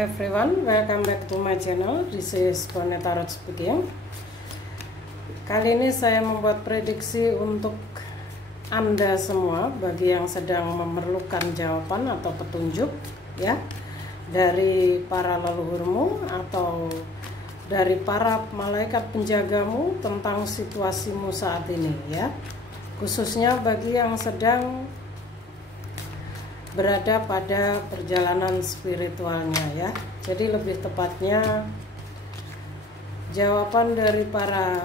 everyone, welcome back to my channel. This is Bonnie Tarot speaking. Kali ini saya membuat prediksi untuk Anda semua bagi yang sedang memerlukan jawaban atau petunjuk ya dari para leluhurmu atau dari para malaikat penjagamu tentang situasimu saat ini ya. Khususnya bagi yang sedang berada pada perjalanan spiritualnya ya. Jadi lebih tepatnya jawaban dari para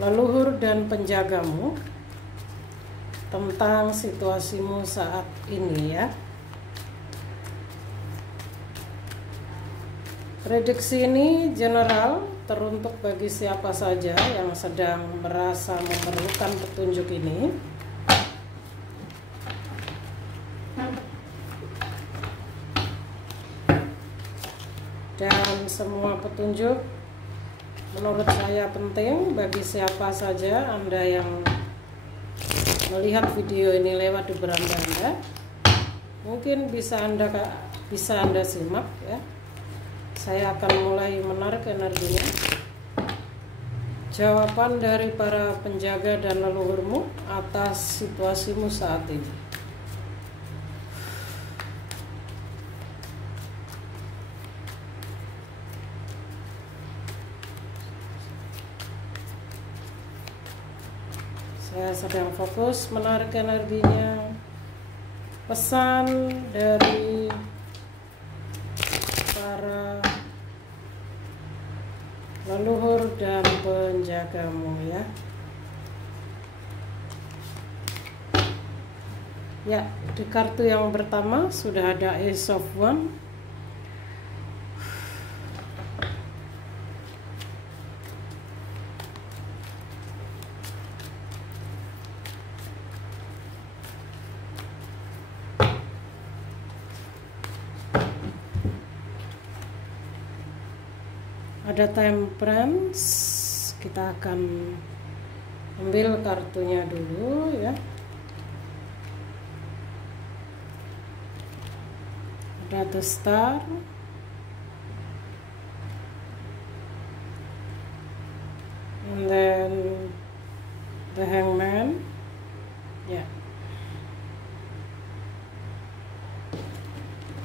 leluhur dan penjagamu tentang situasimu saat ini ya. Prediksi ini general, teruntuk bagi siapa saja yang sedang merasa memerlukan petunjuk ini. Dan semua petunjuk menurut saya penting bagi siapa saja Anda yang melihat video ini lewat di beranda Anda. Mungkin bisa Anda simak ya. Saya akan mulai menarik energinya. Jawaban dari para penjaga dan leluhurmu atas situasimu saat ini. Saya sedang fokus menarik energinya. Pesan dari para leluhur dan penjagamu ya. Ya, di kartu yang pertama sudah ada Ace of Wands. Ada Temperance, kita akan ambil kartunya dulu ya. Ada The Star, and then the Hangman ya.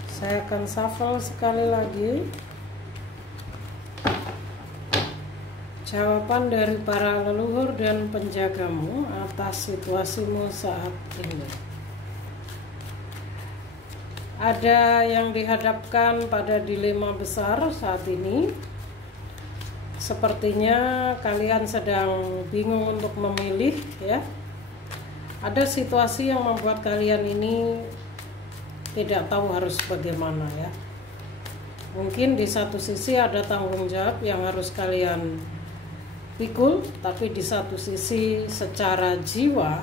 Saya akan shuffle sekali lagi. Jawaban dari para leluhur dan penjagamu atas situasimu saat ini. Ada yang dihadapkan pada dilema besar saat ini. Sepertinya kalian sedang bingung untuk memilih ya. Ada situasi yang membuat kalian ini tidak tahu harus bagaimana ya. Mungkin di satu sisi ada tanggung jawab yang harus kalian pikul, tapi di satu sisi secara jiwa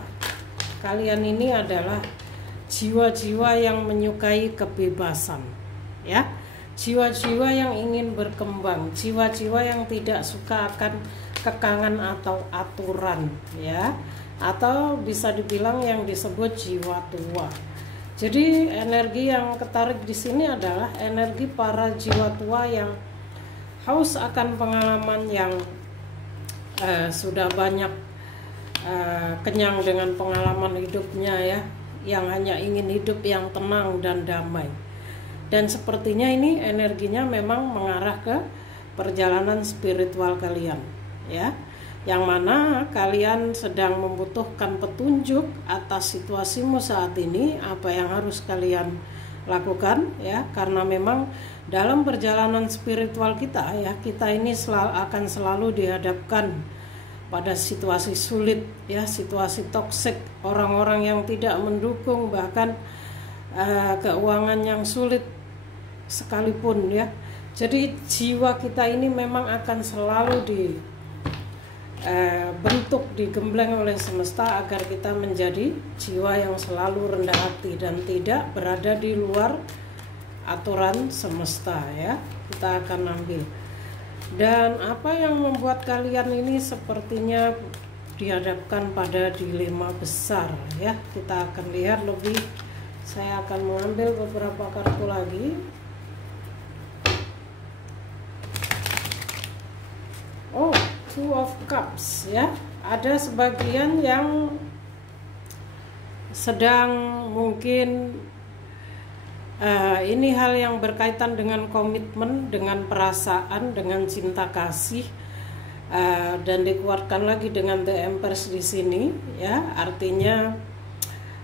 kalian ini adalah jiwa-jiwa yang menyukai kebebasan ya, jiwa-jiwa yang ingin berkembang, jiwa-jiwa yang tidak suka akan kekangan atau aturan ya, atau bisa dibilang yang disebut jiwa tua. Jadi energi yang ketarik di sini adalah energi para jiwa tua yang haus akan pengalaman, yang sudah banyak kenyang dengan pengalaman hidupnya ya, yang hanya ingin hidup yang tenang dan damai. Dan sepertinya ini energinya memang mengarah ke perjalanan spiritual kalian ya, yang mana kalian sedang membutuhkan petunjuk atas situasimu saat ini, apa yang harus kalian lakukan ya, karena memang dalam perjalanan spiritual kita ya, kita ini akan selalu dihadapkan pada situasi sulit ya, situasi toksik, orang-orang yang tidak mendukung, bahkan keuangan yang sulit sekalipun ya. Jadi jiwa kita ini memang akan selalu dibentuk, digembleng oleh semesta agar kita menjadi jiwa yang selalu rendah hati dan tidak berada di luar aturan semesta ya. Kita akan ambil. Dan apa yang membuat kalian ini sepertinya dihadapkan pada dilema besar ya, kita akan lihat lebih. Saya akan mengambil beberapa kartu lagi. Two of Cups ya. Ada sebagian yang sedang mungkin ini hal yang berkaitan dengan komitmen, dengan perasaan, dengan cinta kasih, dan dikuatkan lagi dengan The Empress di sini ya. Artinya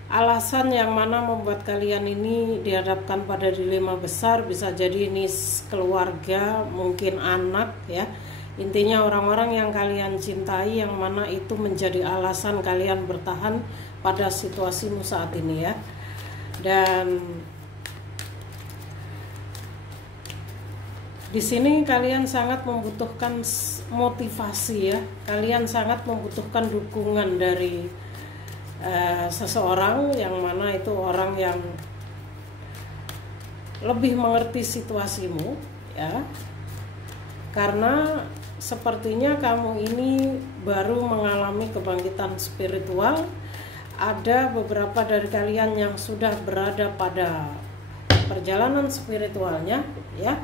alasan yang mana membuat kalian ini dihadapkan pada dilema besar, bisa jadi ini keluarga, mungkin anak ya. Intinya orang-orang yang kalian cintai yang mana itu menjadi alasan kalian bertahan pada situasimu saat ini ya. Dan di sini kalian sangat membutuhkan motivasi ya. Kalian sangat membutuhkan dukungan dari seseorang yang mana itu orang yang lebih mengerti situasimu ya. Karena sepertinya kamu ini baru mengalami kebangkitan spiritual. Ada beberapa dari kalian yang sudah berada pada perjalanan spiritualnya ya.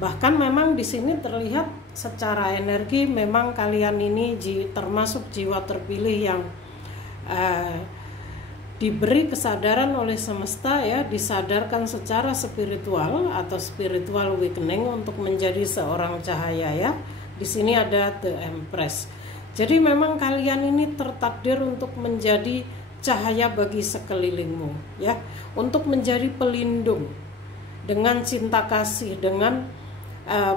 Bahkan memang di sini terlihat secara energi memang kalian ini termasuk jiwa terpilih yang diberi kesadaran oleh semesta ya, disadarkan secara spiritual atau spiritual awakening untuk menjadi seorang cahaya ya. Di sini ada The Empress. Jadi memang kalian ini tertakdir untuk menjadi cahaya bagi sekelilingmu ya, untuk menjadi pelindung dengan cinta kasih, dengan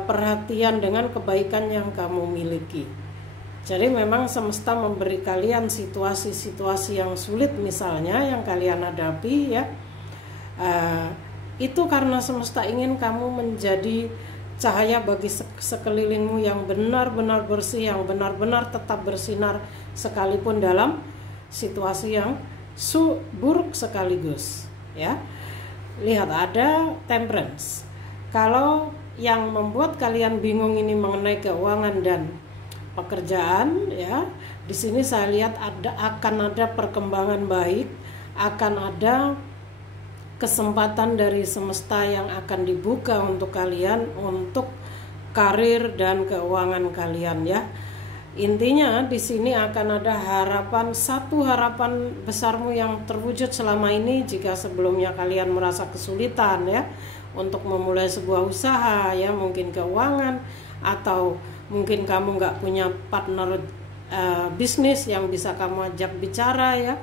perhatian, dengan kebaikan yang kamu miliki. Jadi memang semesta memberi kalian situasi-situasi yang sulit misalnya yang kalian hadapi ya, itu karena semesta ingin kamu menjadi cahaya bagi sekelilingmu yang benar-benar bersih, yang benar-benar tetap bersinar sekalipun dalam situasi yang buruk sekaligus ya. Lihat ada Temperance. Kalau yang membuat kalian bingung ini mengenai keuangan dan pekerjaan ya, di sini saya lihat akan ada perkembangan baik, akan ada kesempatan dari semesta yang akan dibuka untuk kalian, untuk karir dan keuangan kalian ya. Intinya di sini akan ada harapan, satu harapan besarmu yang terwujud selama ini jika sebelumnya kalian merasa kesulitan ya untuk memulai sebuah usaha ya, mungkin keuangan atau mungkin kamu nggak punya partner bisnis yang bisa kamu ajak bicara ya.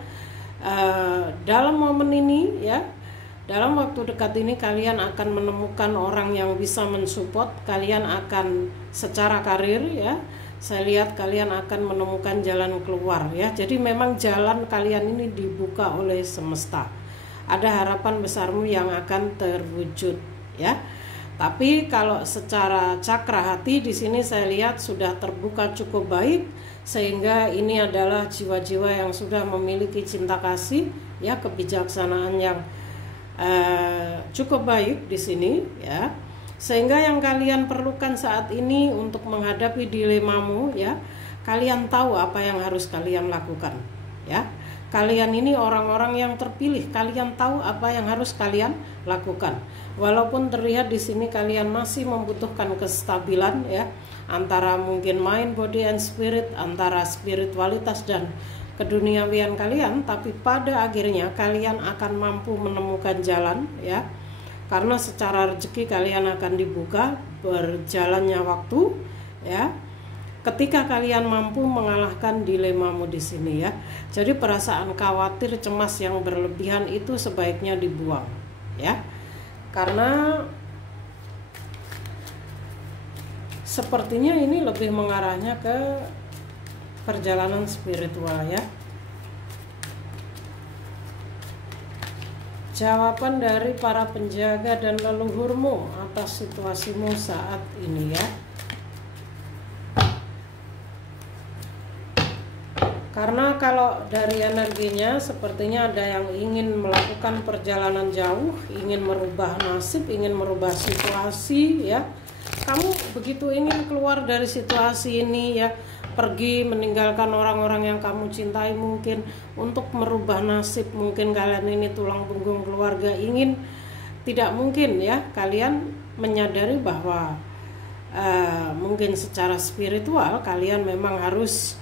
Dalam momen ini ya, dalam waktu dekat ini kalian akan menemukan orang yang bisa mensupport kalian akan secara karir ya. Saya lihat kalian akan menemukan jalan keluar ya. Jadi memang jalan kalian ini dibuka oleh semesta. Ada harapan besarmu yang akan terwujud ya. Tapi kalau secara cakra hati di sini saya lihat sudah terbuka cukup baik, sehingga ini adalah jiwa-jiwa yang sudah memiliki cinta kasih ya, kebijaksanaan yang cukup baik di sini ya. Sehingga yang kalian perlukan saat ini untuk menghadapi dilemamu ya, kalian tahu apa yang harus kalian lakukan ya. Kalian ini orang-orang yang terpilih, kalian tahu apa yang harus kalian lakukan. Walaupun terlihat di sini kalian masih membutuhkan kestabilan ya, antara mungkin mind, body and spirit, antara spiritualitas dan keduniawian kalian, tapi pada akhirnya kalian akan mampu menemukan jalan ya. Karena secara rezeki kalian akan dibuka berjalannya waktu ya. Ketika kalian mampu mengalahkan dilemamu di sini ya. Jadi perasaan khawatir, cemas yang berlebihan itu sebaiknya dibuang ya. Karena sepertinya ini lebih mengarahnya ke perjalanan spiritual ya. Jawaban dari para penjaga dan leluhurmu atas situasimu saat ini ya. Karena kalau dari energinya sepertinya ada yang ingin melakukan perjalanan jauh, ingin merubah nasib, ingin merubah situasi ya. Kamu begitu ingin keluar dari situasi ini ya, pergi meninggalkan orang-orang yang kamu cintai mungkin untuk merubah nasib. Mungkin kalian ini tulang punggung keluarga, ingin, tidak mungkin ya kalian menyadari bahwa mungkin secara spiritual kalian memang harus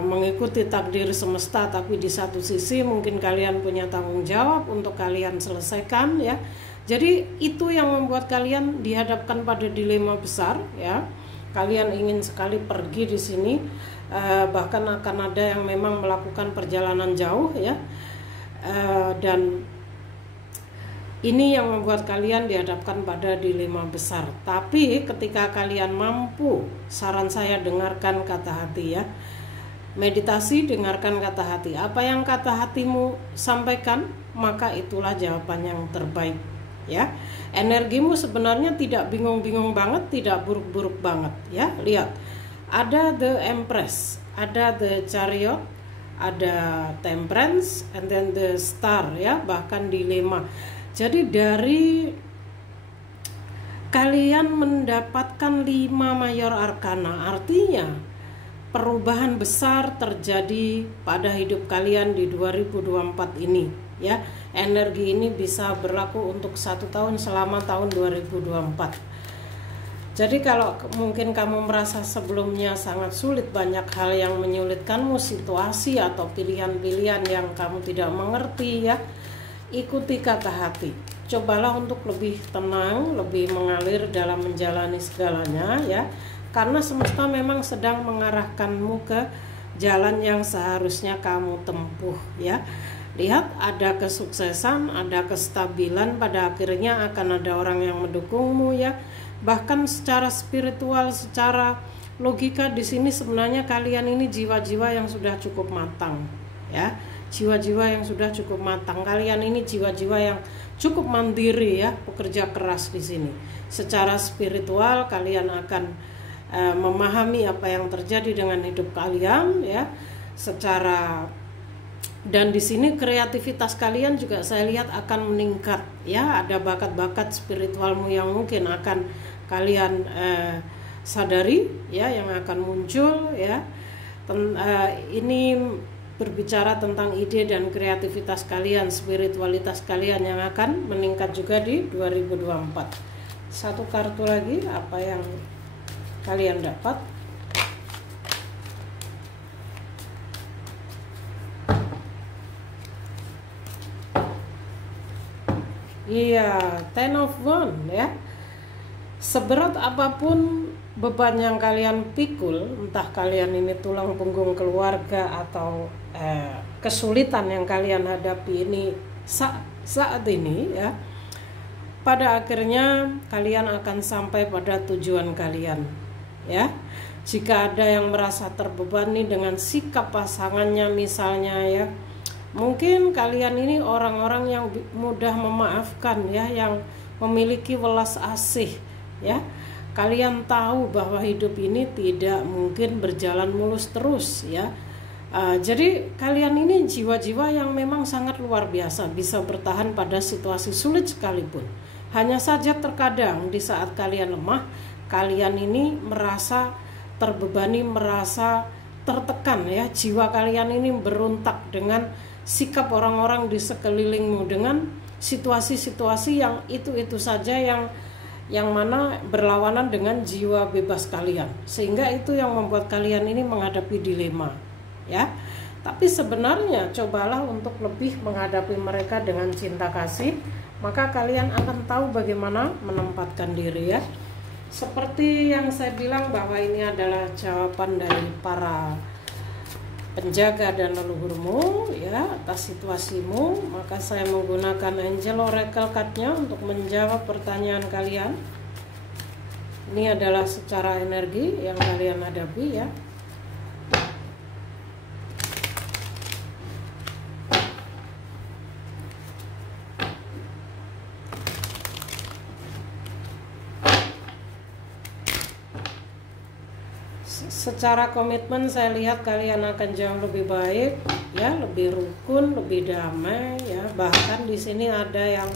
mengikuti takdir semesta, tapi di satu sisi mungkin kalian punya tanggung jawab untuk kalian selesaikan ya. Jadi itu yang membuat kalian dihadapkan pada dilema besar ya. Kalian ingin sekali pergi di sini, bahkan akan ada yang memang melakukan perjalanan jauh ya, dan ini yang membuat kalian dihadapkan pada dilema besar. Tapi ketika kalian mampu, saran saya dengarkan kata hati ya. Meditasi, dengarkan kata hati. Apa yang kata hatimu sampaikan, maka itulah jawaban yang terbaik ya. Energimu sebenarnya tidak bingung-bingung banget, tidak buruk-buruk banget ya. Lihat, ada the Empress, ada the Chariot, ada Temperance, and then the Star ya, bahkan dilema. Jadi dari kalian mendapatkan 5 mayor arkana, artinya perubahan besar terjadi pada hidup kalian di 2024 ini ya. Energi ini bisa berlaku untuk 1 tahun selama tahun 2024. Jadi kalau mungkin kamu merasa sebelumnya sangat sulit, banyak hal yang menyulitkanmu, situasi atau pilihan-pilihan yang kamu tidak mengerti ya, ikuti kata hati. Cobalah untuk lebih tenang, lebih mengalir dalam menjalani segalanya ya. Karena semesta memang sedang mengarahkanmu ke jalan yang seharusnya kamu tempuh ya. Lihat, ada kesuksesan, ada kestabilan, pada akhirnya akan ada orang yang mendukungmu ya. Bahkan secara spiritual, secara logika di sini sebenarnya kalian ini jiwa-jiwa yang sudah cukup matang ya. Jiwa-jiwa yang sudah cukup matang. Kalian ini jiwa-jiwa yang cukup mandiri ya, pekerja keras di sini. Secara spiritual kalian akan memahami apa yang terjadi dengan hidup kalian ya, secara, dan di sini kreativitas kalian juga saya lihat akan meningkat ya. Ada bakat-bakat spiritualmu yang mungkin akan kalian sadari ya, yang akan muncul ya. Ini berbicara tentang ide dan kreativitas kalian, spiritualitas kalian yang akan meningkat juga di 2024. Satu kartu lagi, apa yang kalian dapat? Iya, Ten of Wands ya. Seberat apapun beban yang kalian pikul, entah kalian ini tulang punggung keluarga atau kesulitan yang kalian hadapi ini saat ini ya, pada akhirnya kalian akan sampai pada tujuan kalian ya. Jika ada yang merasa terbebani dengan sikap pasangannya misalnya ya, mungkin kalian ini orang-orang yang mudah memaafkan ya, yang memiliki welas asih ya. Kalian tahu bahwa hidup ini tidak mungkin berjalan mulus terus ya. Jadi kalian ini jiwa-jiwa yang memang sangat luar biasa, bisa bertahan pada situasi sulit sekalipun. Hanya saja terkadang di saat kalian lemah, kalian ini merasa terbebani, merasa tertekan ya. Jiwa kalian ini berontak dengan sikap orang-orang di sekelilingmu, dengan situasi-situasi yang itu saja yang mana berlawanan dengan jiwa bebas kalian, sehingga itu yang membuat kalian ini menghadapi dilema ya. Tapi sebenarnya cobalah untuk lebih menghadapi mereka dengan cinta kasih, maka kalian akan tahu bagaimana menempatkan diri ya. Seperti yang saya bilang bahwa ini adalah jawaban dari para penjaga dan leluhurmu ya atas situasimu, maka saya menggunakan Angel Oracle card-nya untuk menjawab pertanyaan kalian. Ini adalah secara energi yang kalian hadapi ya. Secara komitmen saya lihat kalian akan jauh lebih baik ya, lebih rukun, lebih damai ya. Bahkan di sini ada yang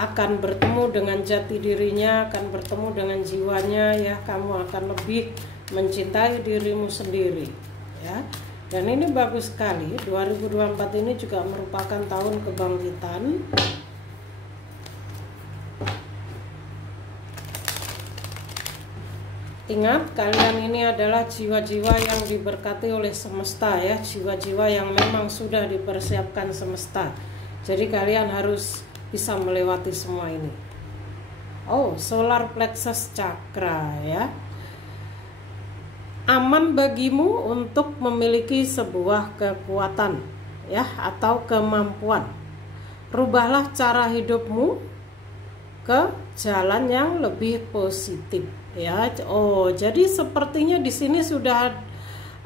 akan bertemu dengan jati dirinya, akan bertemu dengan jiwanya ya. Kamu akan lebih mencintai dirimu sendiri ya. Dan ini bagus sekali. 2024 ini juga merupakan tahun kebangkitan. Ingat, kalian ini adalah jiwa-jiwa yang diberkati oleh semesta ya, jiwa-jiwa yang memang sudah dipersiapkan semesta. Jadi kalian harus bisa melewati semua ini. Oh, solar plexus chakra ya. Aman bagimu untuk memiliki sebuah kekuatan ya atau kemampuan. Rubahlah cara hidupmu ke jalan yang lebih positif ya. Oh, jadi sepertinya di sini sudah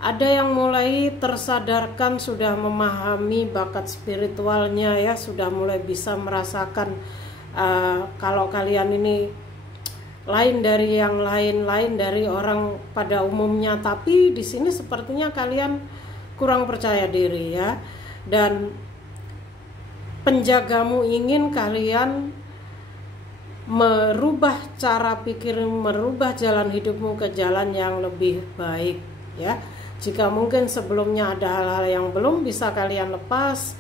ada yang mulai tersadarkan, sudah memahami bakat spiritualnya ya, sudah mulai bisa merasakan kalau kalian ini lain dari yang lain dari orang pada umumnya. Tapi di sini sepertinya kalian kurang percaya diri ya, dan penjagamu ingin kalian merubah cara pikir, merubah jalan hidupmu ke jalan yang lebih baik ya. Jika mungkin sebelumnya ada hal-hal yang belum bisa kalian lepas,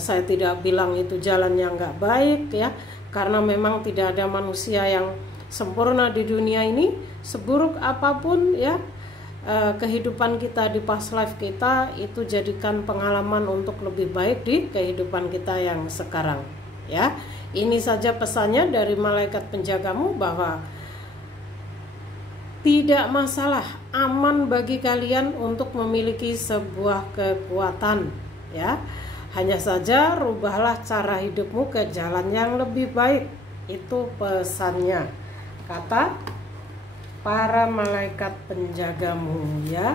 saya tidak bilang itu jalan yang nggak baik ya, karena memang tidak ada manusia yang sempurna di dunia ini. Seburuk apapun ya kehidupan kita di past life kita, itu jadikan pengalaman untuk lebih baik di kehidupan kita yang sekarang ya. Ini saja pesannya dari malaikat penjagamu, bahwa tidak masalah, aman bagi kalian untuk memiliki sebuah kekuatan ya. Hanya saja rubahlah cara hidupmu ke jalan yang lebih baik. Itu pesannya, kata para malaikat penjagamu ya.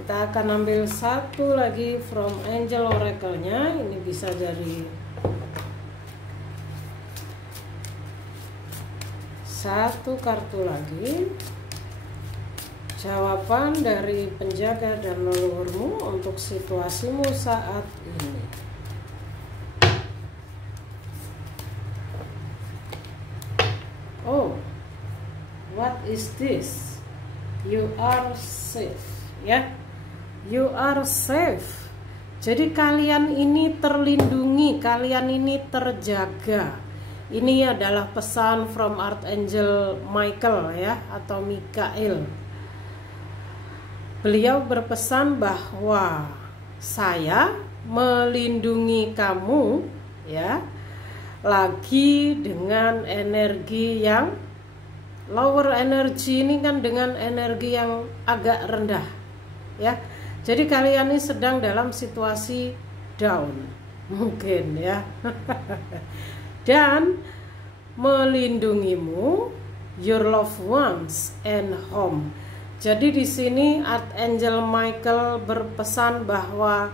Kita akan ambil satu lagi from angel oracle-nya. Ini bisa dari satu kartu lagi, jawaban dari penjaga dan leluhurmu untuk situasimu saat ini. Oh, what is this? You are safe ya. You are safe. Jadi kalian ini terlindungi, kalian ini terjaga. Ini adalah pesan from Archangel Michael ya, atau Mikael. Beliau berpesan bahwa saya melindungi kamu ya, lagi dengan energi yang lower energy. Ini kan dengan energi yang agak rendah ya. Jadi kalian ini sedang dalam situasi down mungkin ya. Dan melindungimu, your loved ones and home. Jadi di sini Archangel Michael berpesan bahwa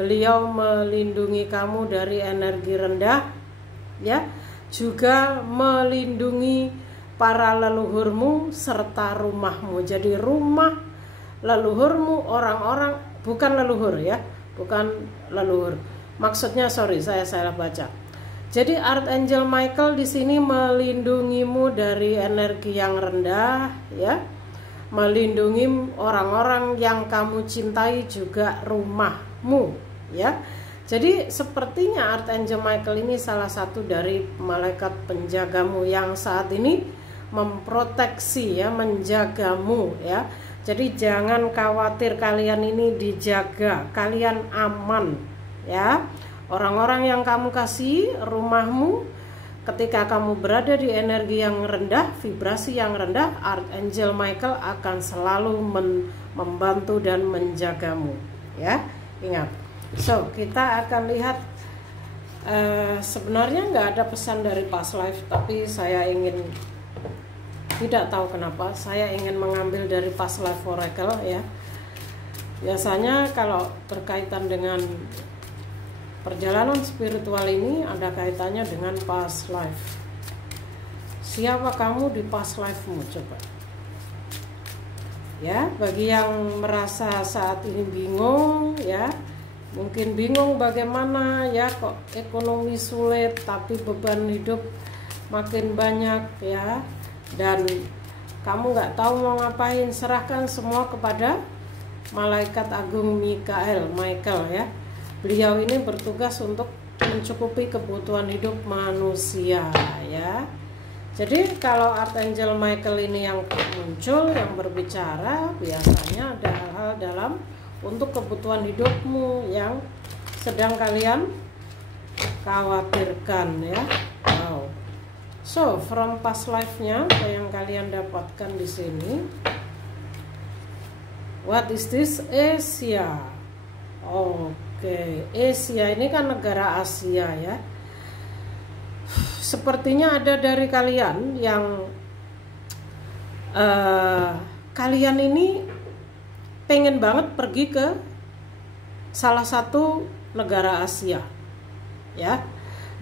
beliau melindungi kamu dari energi rendah ya, juga melindungi para leluhurmu serta rumahmu. Jadi rumah leluhurmu, orang-orang, bukan leluhur ya, bukan leluhur. Maksudnya sorry, saya salah baca. Jadi Archangel Michael di sini melindungimu dari energi yang rendah ya, melindungi orang-orang yang kamu cintai, juga rumahmu ya. Jadi sepertinya Archangel Michael ini salah satu dari malaikat penjagamu yang saat ini memproteksi ya, menjagamu ya. Jadi jangan khawatir, kalian ini dijaga, kalian aman ya. Orang-orang yang kamu kasih, rumahmu, ketika kamu berada di energi yang rendah, vibrasi yang rendah, Archangel Michael akan selalu membantu dan menjagamu ya. Ingat. So, kita akan lihat, sebenarnya nggak ada pesan dari past life, tapi saya ingin, tidak tahu kenapa, saya ingin mengambil dari past life oracle ya. Biasanya kalau berkaitan dengan perjalanan spiritual ini ada kaitannya dengan past life. Siapa kamu di past life-mu? Coba ya, bagi yang merasa saat ini bingung ya, mungkin bingung bagaimana ya, kok ekonomi sulit tapi beban hidup makin banyak ya, dan kamu nggak tahu mau ngapain, serahkan semua kepada malaikat agung Michael ya. Beliau ini bertugas untuk mencukupi kebutuhan hidup manusia ya. Jadi kalau Archangel Michael ini yang muncul, yang berbicara, biasanya ada hal-hal dalam untuk kebutuhan hidupmu yang sedang kalian khawatirkan ya. Wow. So from past life-nya yang kalian dapatkan di sini. What is this? Asia. Oke, Asia ini kan negara Asia ya. Sepertinya ada dari kalian yang kalian ini pengen banget pergi ke salah satu negara Asia ya,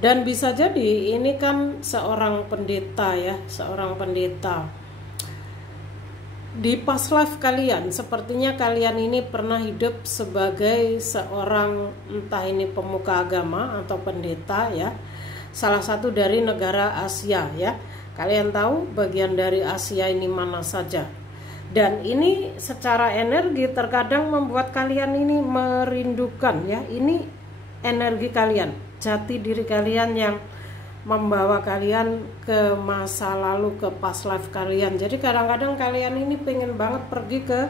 dan bisa jadi ini kan seorang pendeta ya, seorang pendeta. Di past life kalian, sepertinya kalian ini pernah hidup sebagai seorang, entah ini pemuka agama atau pendeta ya, salah satu dari negara Asia ya. Kalian tahu bagian dari Asia ini mana saja. Dan ini secara energi terkadang membuat kalian ini merindukan ya. Ini energi kalian, jati diri kalian yang membawa kalian ke masa lalu, ke past life kalian. Jadi kadang-kadang kalian ini pengen banget pergi ke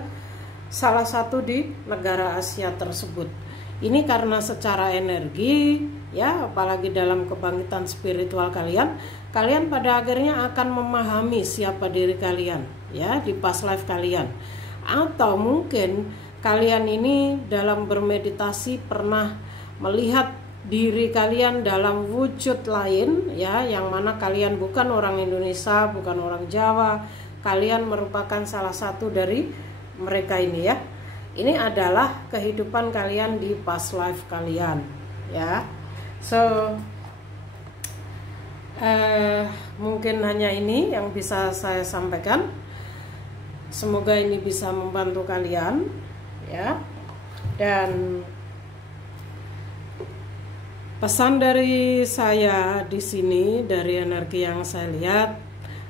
salah satu di negara Asia tersebut. Ini karena secara energi ya, apalagi dalam kebangkitan spiritual kalian, kalian pada akhirnya akan memahami siapa diri kalian ya di past life kalian. Atau mungkin kalian ini dalam bermeditasi pernah melihat diri kalian dalam wujud lain ya, yang mana kalian bukan orang Indonesia, bukan orang Jawa, kalian merupakan salah satu dari mereka ini ya. Ini adalah kehidupan kalian di past life kalian ya. So mungkin hanya ini yang bisa saya sampaikan. Semoga ini bisa membantu kalian ya. Dan pesan dari saya di sini, dari energi yang saya lihat,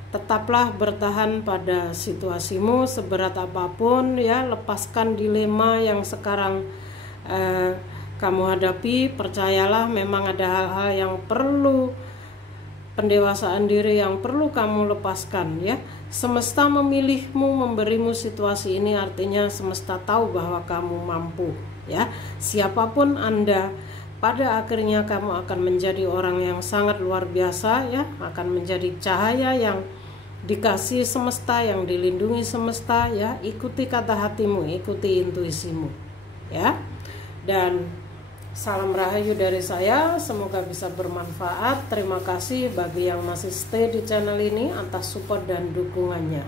tetaplah bertahan pada situasimu seberat apapun ya. Lepaskan dilema yang sekarang kamu hadapi. Percayalah, memang ada hal-hal yang perlu pendewasaan diri, yang perlu kamu lepaskan ya. Semesta memilihmu, memberimu situasi ini, artinya semesta tahu bahwa kamu mampu ya. Siapapun Anda, pada akhirnya kamu akan menjadi orang yang sangat luar biasa ya, akan menjadi cahaya yang dikasih semesta, yang dilindungi semesta ya. Ikuti kata hatimu, ikuti intuisimu ya. Dan salam rahayu dari saya, semoga bisa bermanfaat. Terima kasih bagi yang masih stay di channel ini atas support dan dukungannya.